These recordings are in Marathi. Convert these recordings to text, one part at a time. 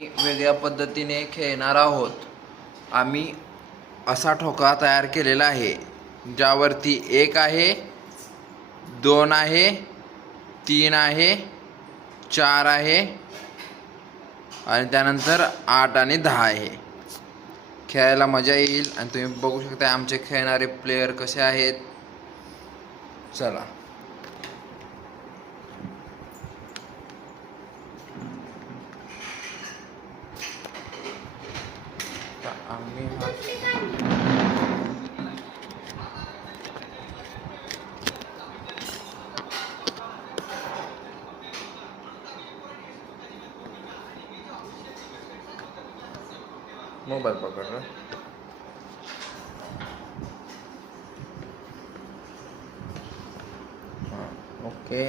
वेगळ्या पद्धतीने खेळणार आहोत. आम्ही असा ठोकळा तयार केलेला आहे ज्यावरती 1 आहे, 2 आहे, 3 आहे, 4 आहे आणि त्यानंतर 8 आणि 10 आहे. खेळायला मजा येईल आणि तुम्ही बघू शकता आमचे खेळणारे प्लेयर कसे आहेत. चला आम्ही मोबाईल पकडला. ओके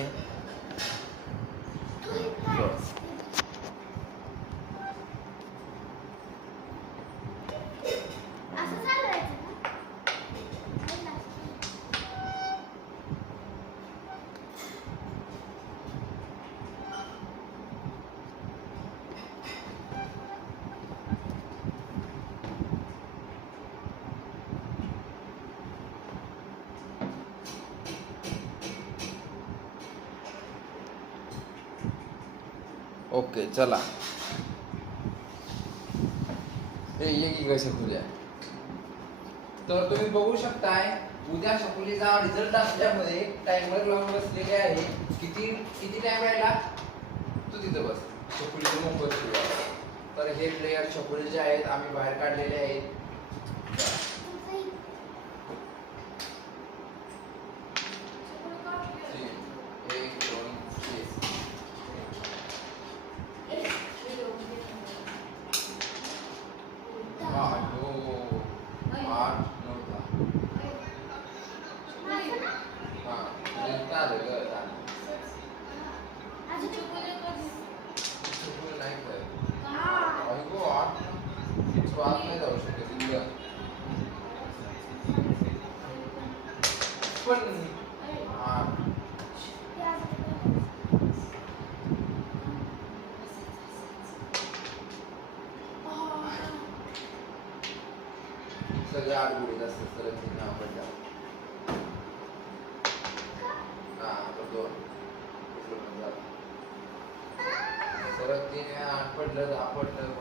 ओके चला ये की कसे खुल्या. तर तुम्ही बघू शकताय उद्या शकुलीचा रिझल्ट असल्यामुळे टाइमर लावून बसलेले आहे. किती टाइम राहिला तू तिथं बस. शकुलीचं मुंबई सुरू आहे. तर हे प्लेयर शकुलीचे आहेत, आम्ही बाहेर काढलेले आहेत. सगळे आठ गुढीत असतात सर तीन नाव पडलं. दोन सर 3 8 पडलं 10 पडलं.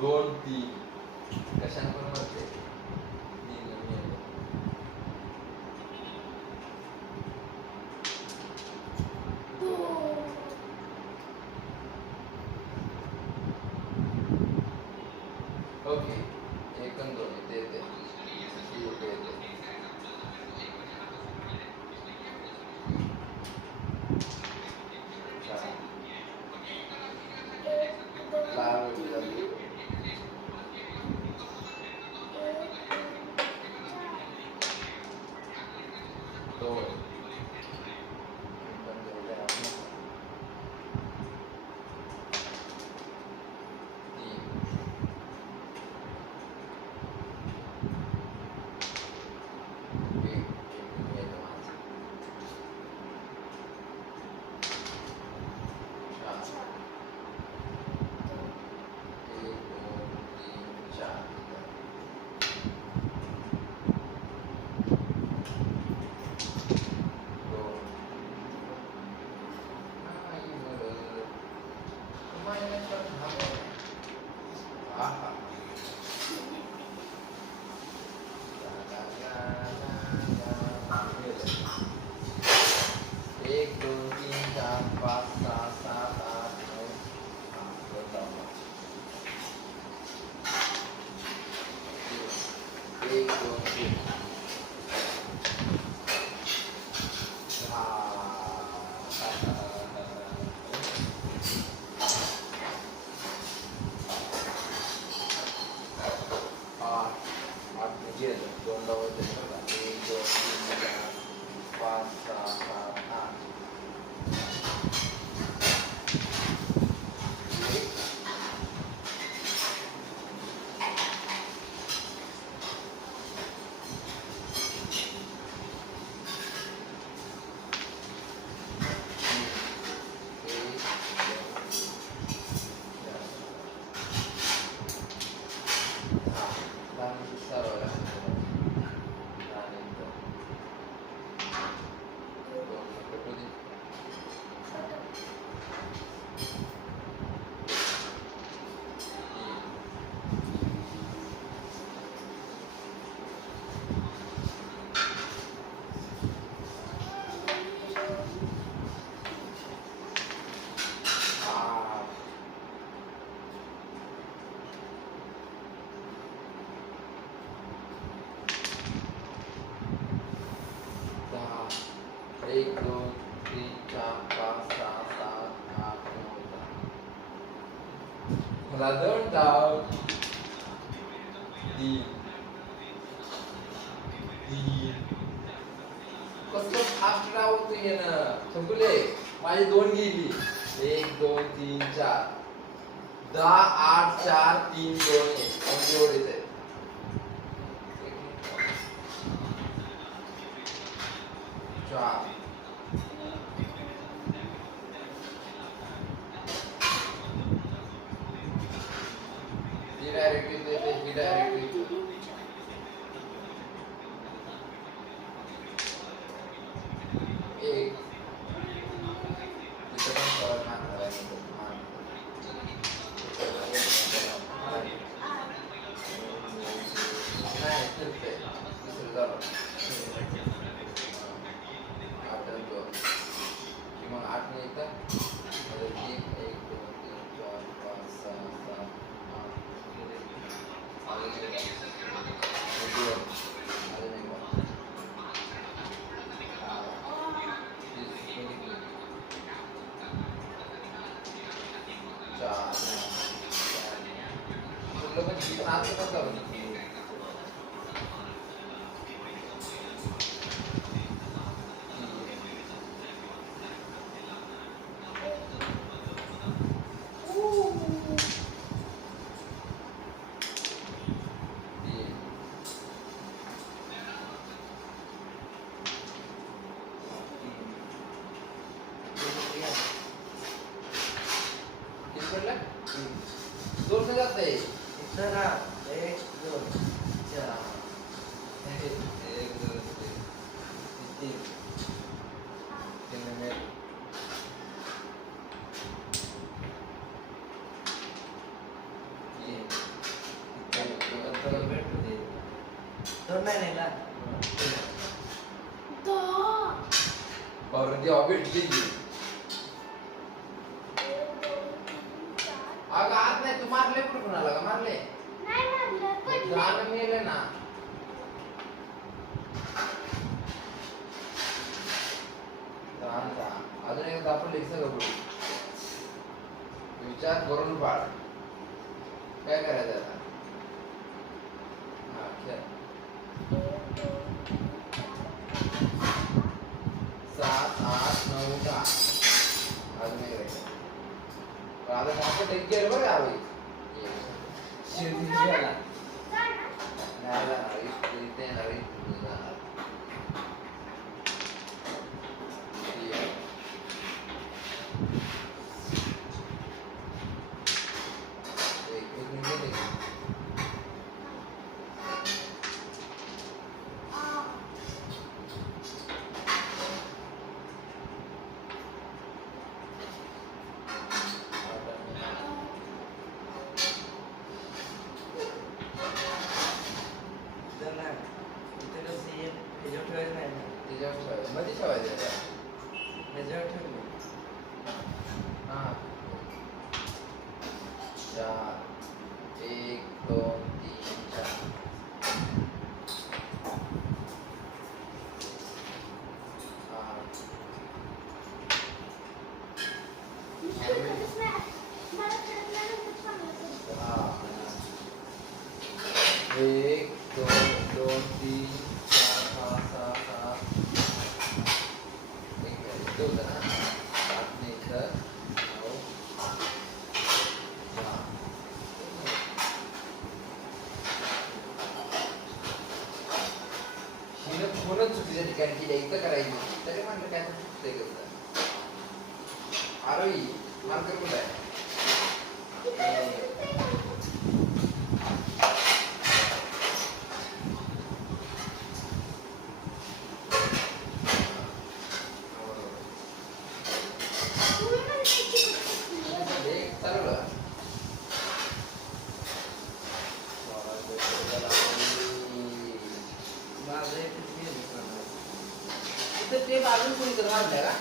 दोन तीन कशाने पण म्हणते. ओके 1 आणि 2 येते येते. 1 2 3 4 5 6 7 8 9 10. मला 2 डाव 3 कसं फास्ट राहतोय ना सगळे माझी 2 गेली 1 2 3 4 10 8 4 3 2 1 म्हणजे एवढेच आहे 4 ही डायरेक्ट येते ही डायरेक्ट येते एक इथं पण कवर मारणार आहे नाही फिरते दुसरं झालं मग 8 ने येतं 1 1 2 3 4 5 6 7 2 से जाते हैं इतना 1 2 4 1 2 3 मिनट दोन नाही ना और ती ऑबिट गेली अगं आज नाही तू मारले कुठे कोणाला का मारले झालं मेले ना अजून एकदा आपण सगळं बोलू विचार करून पाड काय करायचं आता हा खेळ 7 8 9 10 अजून एक राहिलं आता आपण टेक केअर बरं आवे शिर्डी गेला नाही जाणार इथे येणार इथे जाणार मध्ये ठेवायचं हा 4 1 2 3 4 1 2 2 3 4 5 6 7 एक मिनिट तो होता ना 8 ने इथं 9 10 हिनं फोनच चुकीच्या ठिकाणी केल्या इथं करायची तरी म्हटलं काय चुकतंय कसं आरोही मार्कर कुठं आहे ते बाजून कोणी तर मारलंय का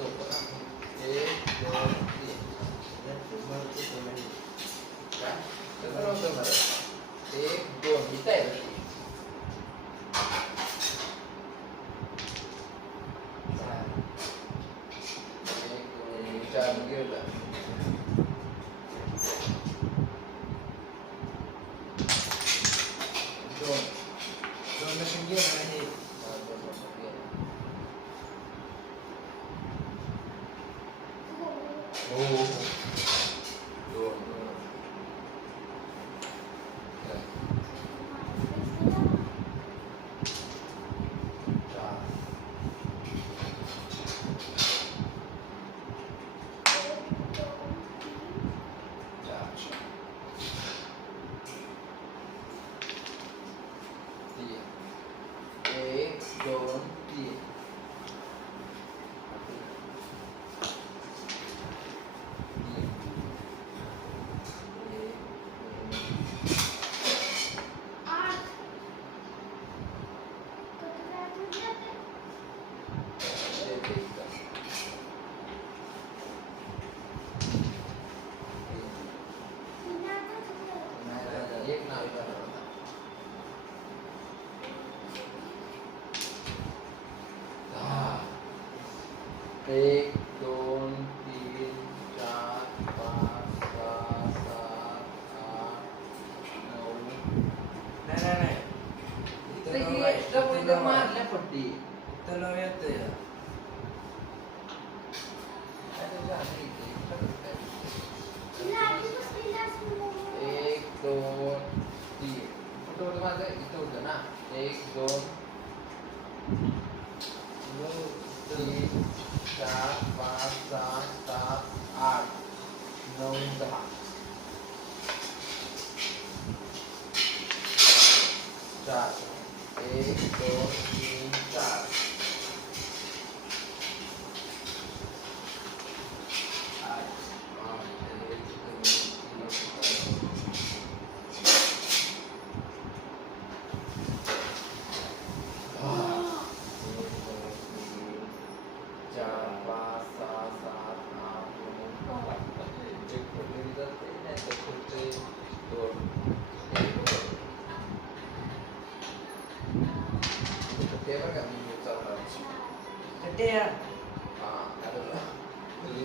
चौकोन ना. 1 2 3. काय कसं नव्हतं बरं. 1 2 इथं आहे बरं. 1 2 4 गेलं. 2 हो हो हो. 2 1 2 3. एक नाव विचारलं होतं. 1 2 3 4 5 6 7 8 9. इथं मारल्या पट्टी. तर नऊ येतोय. काय तुझं आहे इथे? एक दोन तीन. कुठं होतं माझं? इथं होतं ना. 1 2 3 4 5 6 7 8 9 10. 4 1 2 3 4.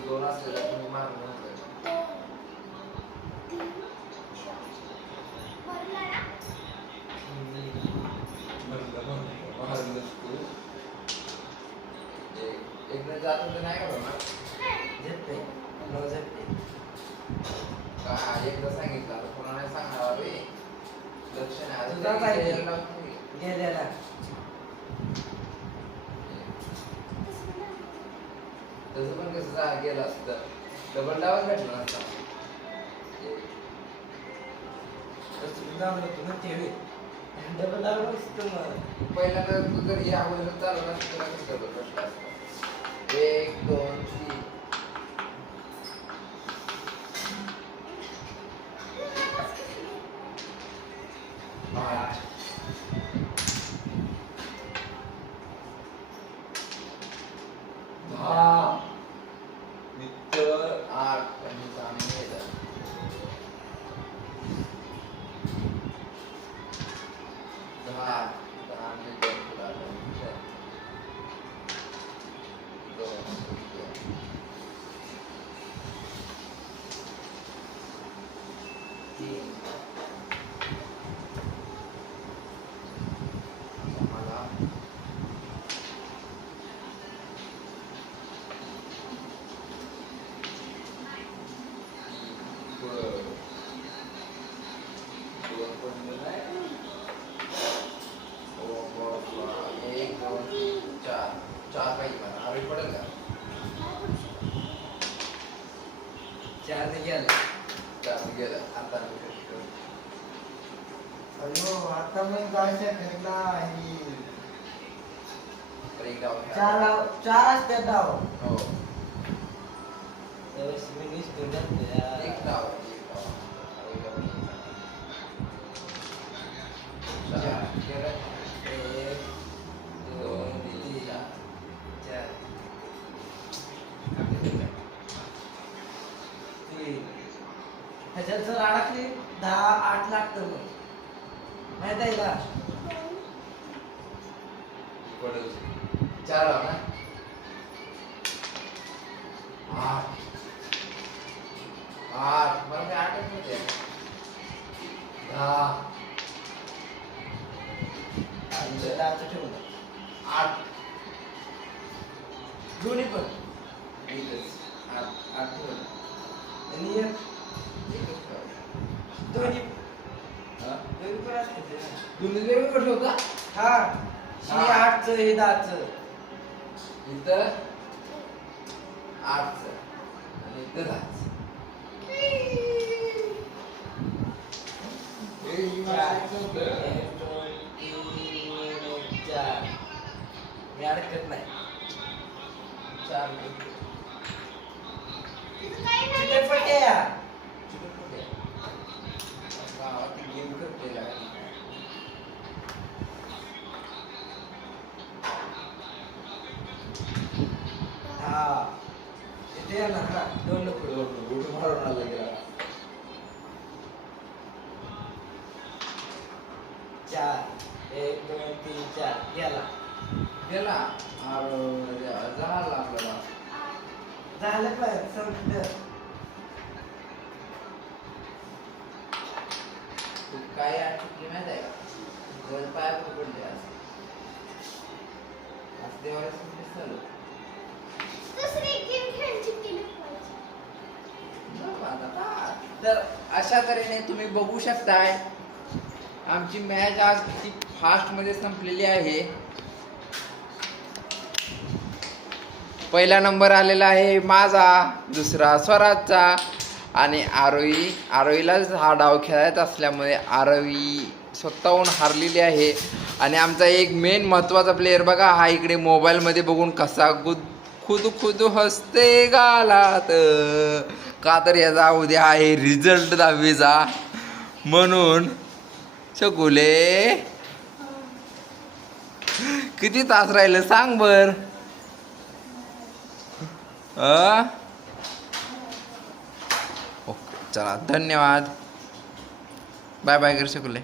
2 असलेला तुम्ही मारून एक जात होते नाही का बाबा? झेपते. नऊ झेपते. काय एकदा सांगितलं आता पुन्हा नाही सांगणार बे. लक्ष नाही तुझा आता पाहिजे. गेलेला. गेलेला. तसं पण कसं गेलं असतं डबल डावच भेटला नसता. डबल लावलं असतं मग. पहिल्यांदा तू जर या वरून चालवला असतं तुला कसं डबल भेटला असतं. 1 2 3. आठ. 10. मित्र 8 पंचवीस आणि 10 10 आणि 2 तुला 3. मला चार पाहिजे मला आवडी पडेल का? 4 ने गेला. 4 गेलं आता अयो आता मग जायचं घरला ही. एक डाव चार असतात डाव. हो त्यावेळेस मी निघतो ना. एक डाव गेलं. 1 2 3 4. ह्याच्यात जर अडकली 10-8 लागतं मग माहित आहे का? पडेल. 4 लाव ना. 8 मला काय 8च होते. 10 10चं ठेवलं 8 दोन्ही पण एकच 8 ठेवलं. आणि एक दोन्ही हा? दोन्ही पण असते ना. दोन्ही वेगळं कुठलं होता? हा हे 8चं हे 10चं. इथं 8च आणि इथं 10च. मी अडकत नाही. 4 चिकटपट्टी आहे या. गावात गेम करते हा इथे या ना. हा दोन नको. उठ मारून आला गेला. 4 1 2 3 4 गेला. गेला. झाला आपल्याला. झालं पण संपलं. तू काय आठवली माहिती आहे का? वर पाय पकडले आज देवाला दिसलं. तर अशा तऱ्हेने तुम्ही बघू शकताय आमची मॅच आज किती फास्ट मध्ये संपलेली आहे. पहिला नंबर आलेला आहे माझा, दुसरा स्वराजचा आणि आरोहीलाच हा डाव खेळायचा असल्यामुळे आरोही स्वतःहून हारलेली आहे. आणि आमचा एक मेन महत्त्वाचा प्लेयर बघा हा इकडे मोबाईलमध्ये बघून कसा खुद हसते गालात. का तर याचा उद्या आहे रिझल्ट 10वीचा म्हणून. शकुले किती तास राहिलं सांग बर. ओके चला धन्यवाद. बाय बाय कर शकुले.